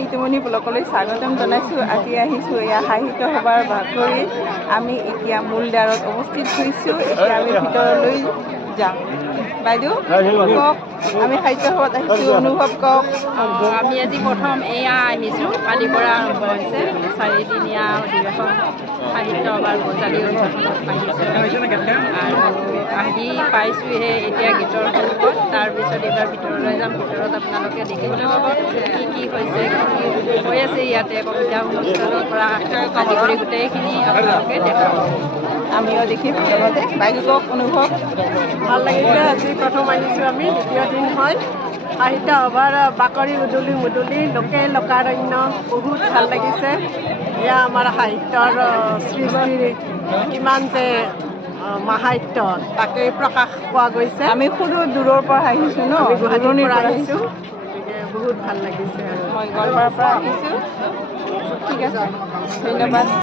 নিতুমণি ব্লকলৈ স্বাগতম জনাইছোঁ। আজি আহিছোঁ এয়া সাহিত্য সভাৰ বাকৰিত। আমি এতিয়া মূলদ্বাৰত উপস্থিত হৈছোঁ। এতিয়া আমি ভিতৰলৈ যাম। বাইদেউ কওক, আমি সাহিত্য সভাত আহিছোঁ, অনুভৱ কওক। আমি আজি প্ৰথম এয়া আহিছোঁ, কালিৰ পৰা আৰম্ভ হৈছে 4দিনীয়া অধিৱেশন সাহিত্য সভাৰ গজালি অধিৱেশনত আহিছোঁ আৰু আহি পাইছোঁহে এতিয়া গীতৰ সংগত। তাৰপিছত এইবাৰ ভিতৰলৈ যাম। ভিতৰত আপোনালোকে দেখিবলৈ পাব কি কি হৈছে, কি কি হৈ আছে ইয়াতে কবিতা অনুষ্ঠানৰ পৰা আদি কৰি গোটেইখিনি আপোনালোকে দেখা পাব। আমিও দেখিম লগতে। বাইদেউ কওক অনুভৱ। ভাল লাগিছে। আজি প্ৰথম আহিছোঁ আমি, দ্বিতীয় দিন হয় সাহিত্য সভাৰ বাকৰি উদুলি মুদুলি লোকে লোকাৰণ্য বহুত ভাল লাগিছে। এয়া আমাৰ সাহিত্যৰ সৃষ্টিৰ কিমান যে মাহাত্য তাকেই প্ৰকাশ পোৱা গৈছে। আমি সৰু দূৰৰ পৰা আহিছোঁ ন, আমি গুৱাহাটীৰ দূৰণিৰ পৰা আহিছোঁ, গতিকে বহুত ভাল লাগিছে আৰু মই গোৱালপাৰাৰ পৰা আহিছোঁ। ঠিক আছে, ধন্যবাদ।